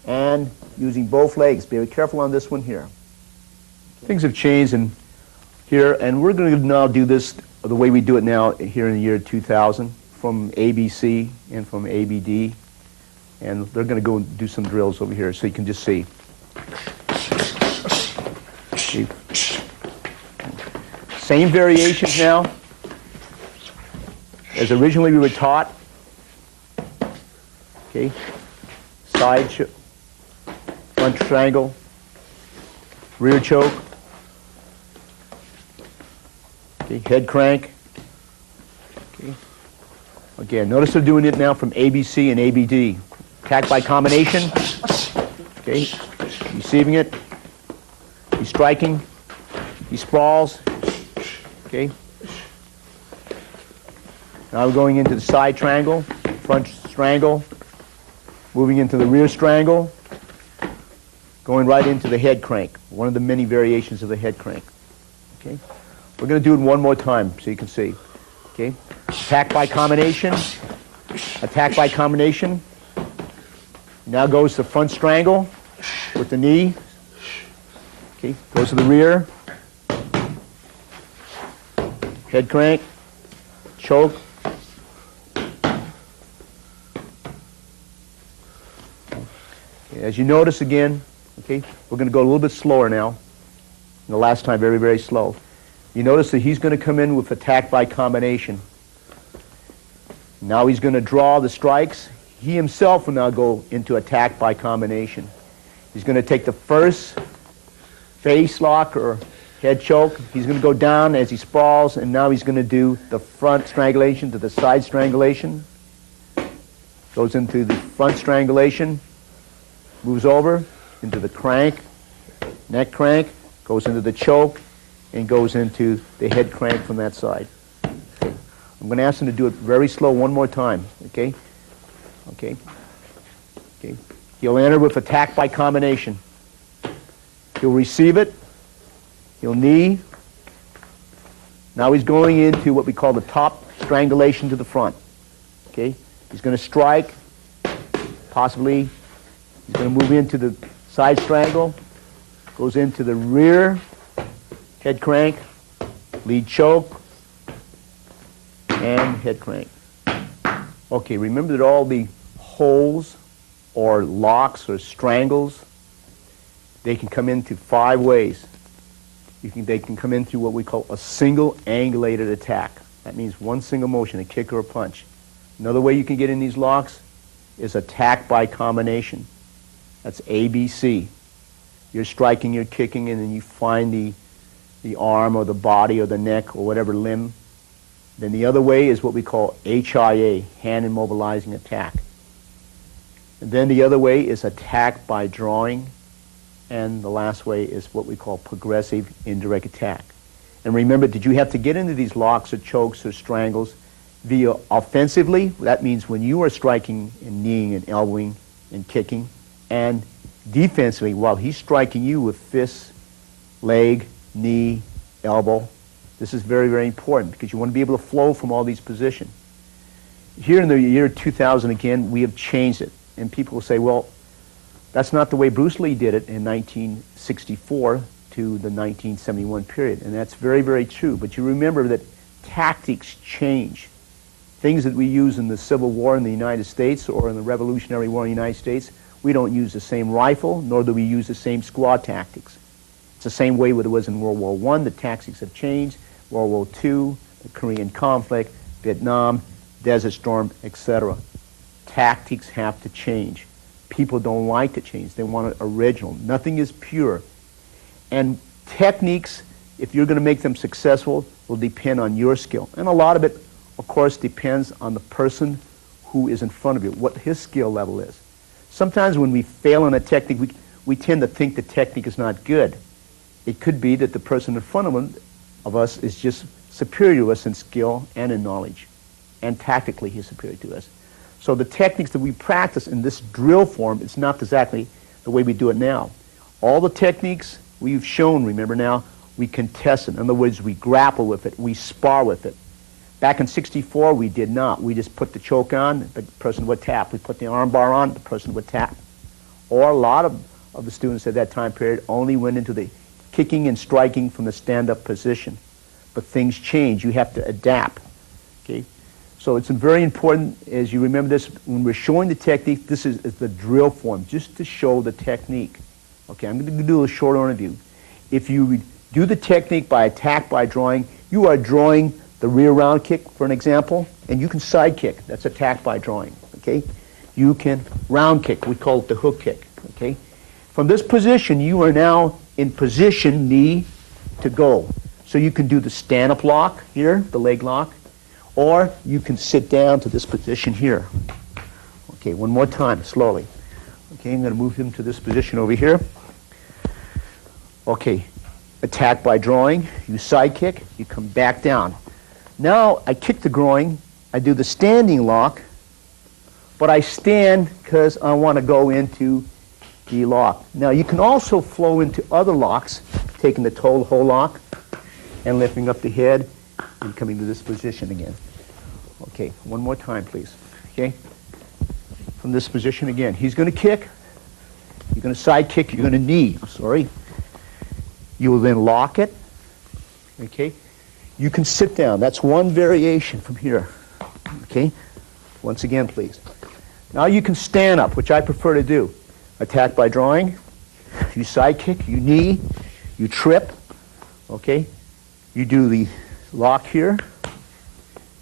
and using both legs. Be very careful on this one here. Things have changed in here, and we're going to now do this the way we do it now here in the year 2000 from ABC and from ABD, and they're going to go and do some drills over here so you can just see. See? Same variations now as originally we were taught. Okay, side front triangle, rear choke, okay, head crank. Okay. Again, notice they're doing it now from ABC and ABD. Attack by combination. Okay, receiving it. He's striking. He sprawls. Okay. Now we're going into the side triangle, front strangle, moving into the rear strangle, going right into the head crank, one of the many variations of the head crank. Okay. We're going to do it one more time so you can see. Okay. Attack by combination. Attack by combination. Now goes the front strangle with the knee. Okay. Goes to the rear. Head crank. Choke. Okay. As you notice again, okay, we're going to go a little bit slower now. The last time, very, very slow. You notice that he's going to come in with attack by combination. Now he's going to draw the strikes. He himself will now go into attack by combination. He's going to take the first face lock or head choke. He's going to go down as he sprawls, and now he's going to do the front strangulation to the side strangulation. Goes into the front strangulation, moves over into the crank, neck crank, goes into the choke, and goes into the head crank from that side. Okay. I'm going to ask him to do it very slow one more time. Okay? Okay? Okay. He'll enter with attack by combination. He'll receive it. He'll knee. Now he's going into what we call the top strangulation to the front. Okay? He's going to strike. Possibly he's going to move into the side strangle. Goes into the rear head crank, lead choke, and head crank. Okay, remember that all the holes or locks or strangles, they can come in through 5 ways. They can come in through what we call a single angulated attack. That means one single motion, a kick or a punch. Another way you can get in these locks is attack by combination. That's ABC. You're striking, you're kicking, and then you find the arm or the body or the neck or whatever limb Then the other way is what we call HIA, hand immobilizing attack. And then the other way is attack by drawing. And the last way is what we call progressive indirect attack. And remember, did you have to get into these locks or chokes or strangles via offensively? That means when you are striking and kneeing and elbowing and kicking, and defensively, while he's striking you with fists, leg, knee, elbow. This is very, very important because you want to be able to flow from all these positions. Here in the year 2000, again, we have changed it. And people will say, well, that's not the way Bruce Lee did it in 1964 to the 1971 period. And that's very, very true. But you remember that tactics change. Things that we use in the Civil War in the United States or in the Revolutionary War in the United States, we don't use the same rifle, nor do we use the same squad tactics. It's the same way what it was in World War I. The tactics have changed. World War II, the Korean conflict, Vietnam, Desert Storm, etc. Tactics have to change. People don't like to change. They want it original. Nothing is pure. And techniques, if you're going to make them successful, will depend on your skill. And a lot of it, of course, depends on the person who is in front of you, what his skill level is. Sometimes when we fail in a technique, we tend to think the technique is not good. It could be that the person in front of us is just superior to us in skill and in knowledge. And tactically, he's superior to us. So the techniques that we practice in this drill form, it's not exactly the way we do it now. All the techniques we've shown, remember now, we contest it. In other words, we grapple with it, we spar with it. Back in '64, we did not. We just put the choke on, the person would tap. We put the arm bar on, the person would tap. Or a lot of the students at that time period only went into the kicking and striking from the stand-up position. But things change. You have to adapt. Okay? So it's very important, as you remember this, when we're showing the technique, this is the drill form, just to show the technique. Okay, I'm going to do a short overview. If you do the technique by attack by drawing, you are drawing the rear round kick, for an example, and you can side kick. That's attack by drawing. Okay? You can round kick. We call it the hook kick. Okay? From this position, you are now in position, knee to go. So you can do the stand-up lock here, the leg lock, or you can sit down to this position here. Okay, one more time, slowly. Okay, I'm going to move him to this position over here. Okay, attack by drawing, you side kick, you come back down. Now I kick the groin, I do the standing lock, but I stand because I want to go into the lock. Now you can also flow into other locks, taking the toe hold lock and lifting up the head and coming to this position again. Okay, one more time, please. Okay, from this position again. He's going to kick. You're going to side kick. You're going to knee. Sorry. You will then lock it. Okay. You can sit down. That's one variation from here. Okay. Once again, please. Now you can stand up, which I prefer to do. Attack by drawing. You side kick. You knee. You trip. Okay. You do the lock here.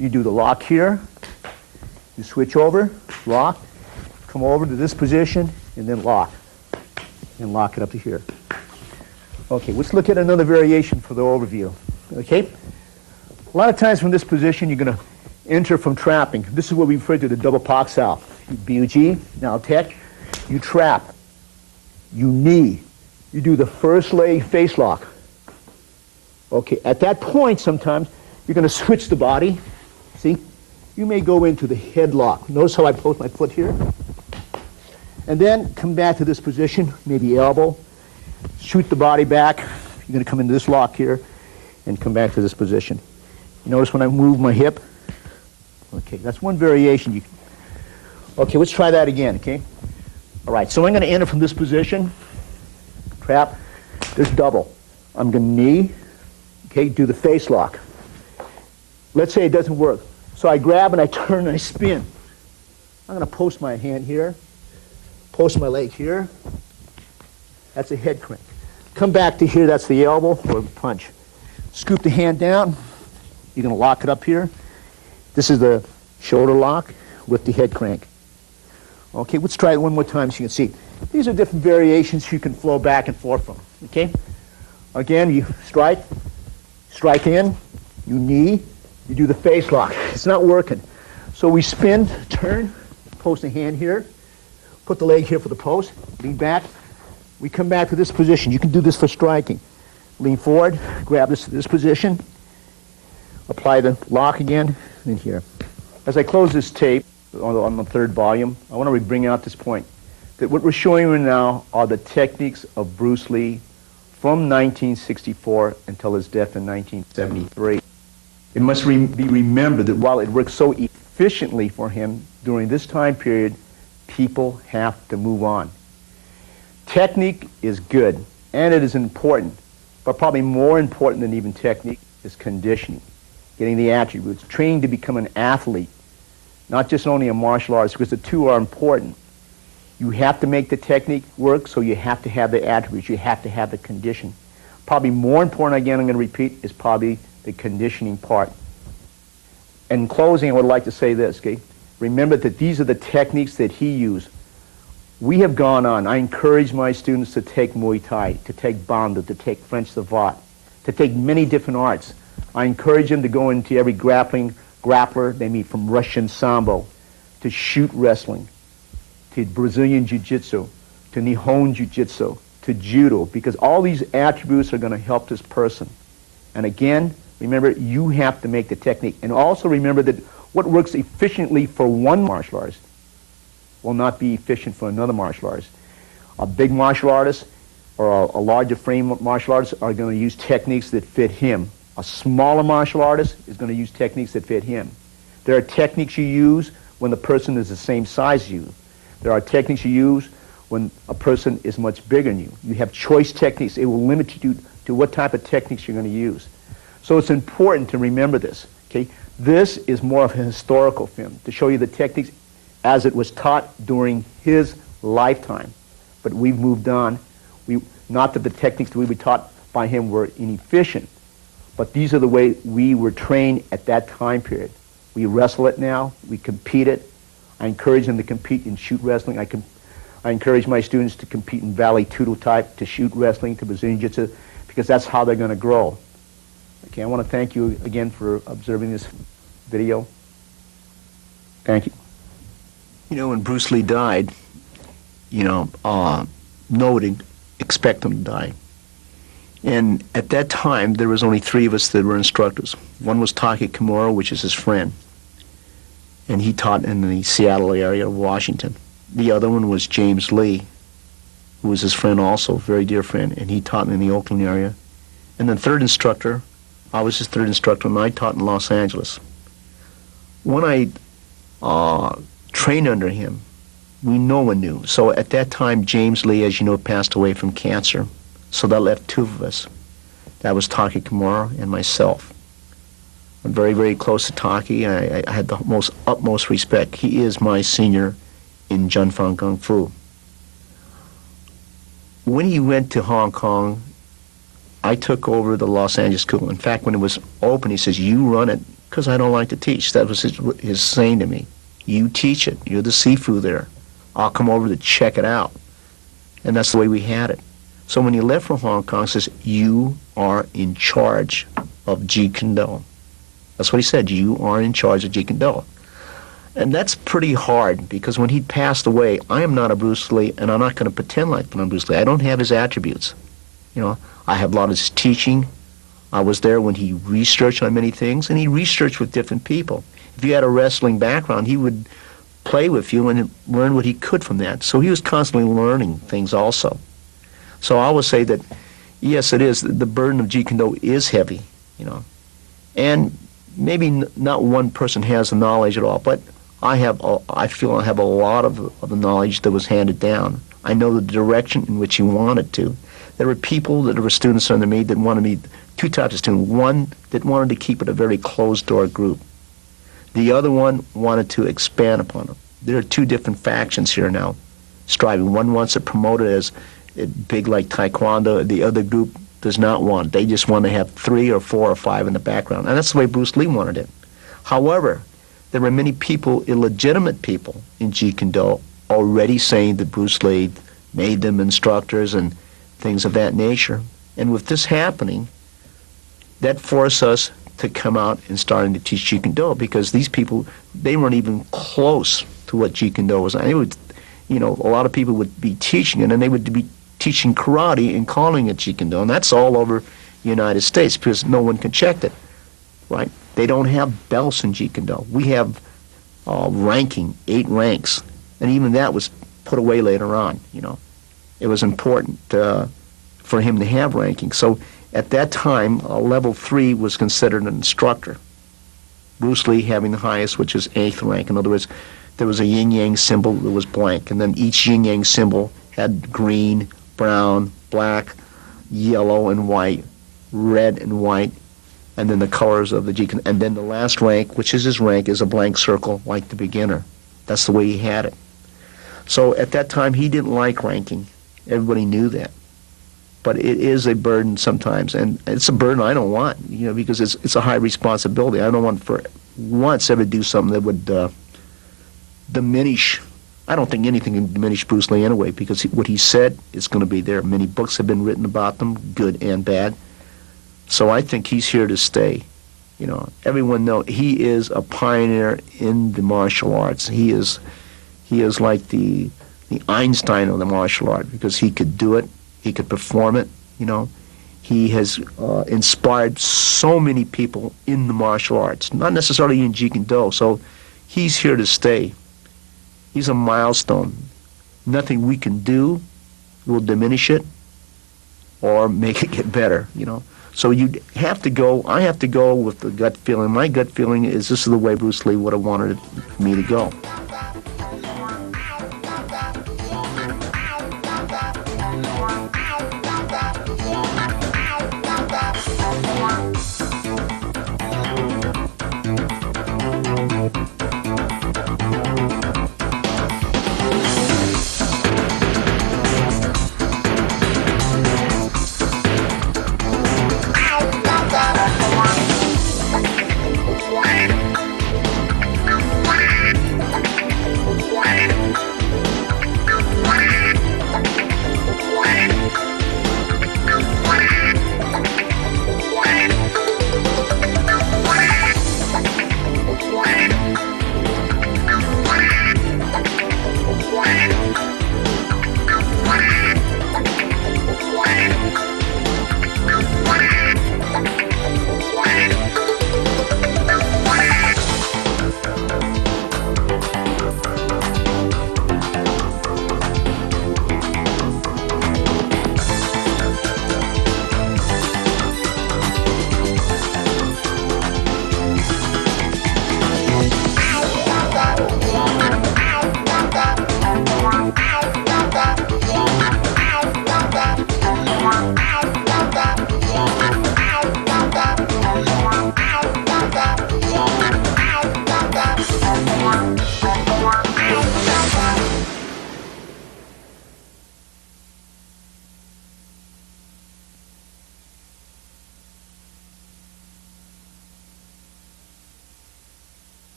You do the lock here. You switch over, lock, come over to this position, and then lock. And lock it up to here. Okay, let's look at another variation for the overview. Okay? A lot of times from this position, you're going to enter from trapping. This is what we refer to the double pak sao. BUG, now tech, you trap, you knee, you do the first leg face lock. Okay, at that point sometimes, you're going to switch the body. See? You may go into the headlock. Notice how I put my foot here? And then come back to this position, maybe elbow, shoot the body back. You're going to come into this lock here and come back to this position. You notice when I move my hip? Okay, that's one variation. Okay, let's try that again, okay? All right, so I'm going to enter from this position, trap, there's double. I'm going to knee, okay, do the face lock. Let's say it doesn't work. So I grab and I turn and I spin. I'm going to post my hand here, post my leg here. That's a head crank. Come back to here, that's the elbow or punch. Scoop the hand down. You're going to lock it up here. This is the shoulder lock with the head crank. Okay, let's try it one more time so you can see. These are different variations you can flow back and forth from. Okay? Again, you strike in, you knee, You do the face lock. It's not working. So we spin, turn, post a hand here, put the leg here for the post, lean back. We come back to this position. You can do this for striking. Lean forward, grab this position, apply the lock again, and here. As I close this tape on the third volume, I want to bring out this point, that what we're showing you now are the techniques of Bruce Lee from 1964 until his death in 1973. It must be remembered that while it worked so efficiently for him during this time period, people have to move on. Technique is good, and it is important, but probably more important than even technique is conditioning, getting the attributes, training to become an athlete, not just only a martial artist, because the two are important. You have to make the technique work, so you have to have the attributes, you have to have the condition. Probably more important, again, I'm going to repeat, is probably the conditioning part. In closing, I would like to say this, okay? Remember that these are the techniques that he used. We have gone on. I encourage my students to take Muay Thai, to take Bando, to take French Savate, to take many different arts. I encourage them to go into every grappler they meet, from Russian Sambo, to shoot wrestling, to Brazilian Jiu-Jitsu, to Nihon Jiu-Jitsu, to Judo, because all these attributes are going to help this person. And again, remember, you have to make the technique. And also remember that what works efficiently for one martial artist will not be efficient for another martial artist. A big martial artist or a larger frame martial artist are going to use techniques that fit him. A smaller martial artist is going to use techniques that fit him. There are techniques you use when the person is the same size as you. There are techniques you use when a person is much bigger than you. You have choice techniques. It will limit you to what type of techniques you're going to use. So it's important to remember this, okay? This is more of a historical film to show you the techniques as it was taught during his lifetime. But we've moved on. Not that the techniques that we were taught by him were inefficient, but these are the way we were trained at that time period. We wrestle it now. We compete it. I encourage them to compete in shoot wrestling. I encourage my students to compete in Valley Tudo type, to shoot wrestling, to Brazilian Jiu-Jitsu, because that's how they're going to grow. Okay, I want to thank you again for observing this video. Thank you. You know, when Bruce Lee died, you know, nobody would expect him to die. And at that time, there was only 3 of us that were instructors. One was Taki Kimura, which is his friend, and he taught in the Seattle area of Washington. The other one was James Lee, who was his friend also, a very dear friend, and he taught in the Oakland area. And the third instructor, I was his third instructor, and I taught in Los Angeles. When I trained under him, no one knew. So at that time, James Lee, as you know, passed away from cancer. So that left 2 of us. That was Taki Kimura and myself. I'm very, very close to Taki. I had the utmost respect. He is my senior in Junfang Kung Fu. When he went to Hong Kong, I took over the Los Angeles school. In fact, when it was open, he says, "You run it," because I don't like to teach. That was his saying to me. "You teach it. You're the Sifu there. I'll come over to check it out." And that's the way we had it. So when he left for Hong Kong, he says, "You are in charge of Jeet Kune Do." That's what he said. "You are in charge of Jeet Kune Do." And that's pretty hard, because when he passed away, I am not a Bruce Lee, and I'm not going to pretend like I'm Bruce Lee. I don't have his attributes. You know, I have a lot of his teaching. I was there when he researched on many things, and he researched with different people. If you had a wrestling background, he would play with you and learn what he could from that. So he was constantly learning things also. So I will say that, yes, it is. The burden of Jeet Kune Do is heavy, you know. And maybe not one person has the knowledge at all, but I feel I have a lot of the knowledge that was handed down. I know the direction in which he wanted to. There were people that were students under me that wanted me, 2 types of students. One that wanted to keep it a very closed-door group. The other one wanted to expand upon it. There are 2 different factions here now striving. One wants to promote it as big like Taekwondo. The other group does not want it. They just want to have 3 or 4 or 5 in the background. And that's the way Bruce Lee wanted it. However, there were many people, illegitimate people in Jeet Kune Do, already saying that Bruce Lee made them instructors and things of that nature. And with this happening, that forced us to come out and starting to teach Jeet Kune Do, because these people, they weren't even close to what Jeet Kune Do was. And it would, you know, a lot of people would be teaching it, and they would be teaching karate and calling it Jeet Kune Do, and that's all over the United States because no one can check it, right? They don't have belts in Jeet Kune Do. We have ranking, 8 ranks, and even that was put away later on, you know. It was important for him to have ranking. So at that time, level 3 was considered an instructor. Bruce Lee having the highest, which is 8th rank. In other words, there was a yin-yang symbol that was blank, and then each yin-yang symbol had green, brown, black, yellow, and white, red and white, and then the colors of the Jeet Kune. And then the last rank, which is his rank, is a blank circle like the beginner. That's the way he had it. So at that time, he didn't like ranking. Everybody knew that. But it is a burden sometimes, and it's a burden I don't want, you know, because it's a high responsibility. I don't want for once ever do something that would diminish. I don't think anything can diminish Bruce Lee anyway, because what he said is going to be there. Many books have been written about them, good and bad. So I think he's here to stay. You know, everyone knows he is a pioneer in the martial arts. He is like the Einstein of the martial art, because he could do it. He could perform it, you know. He has inspired so many people in the martial arts, not necessarily in Jeet Kune Do. So he's here to stay. He's a milestone. Nothing we can do will diminish it or make it get better, you know. So you have to go, I have to go with the gut feeling. My gut feeling is this is the way Bruce Lee would have wanted me to go. Wow.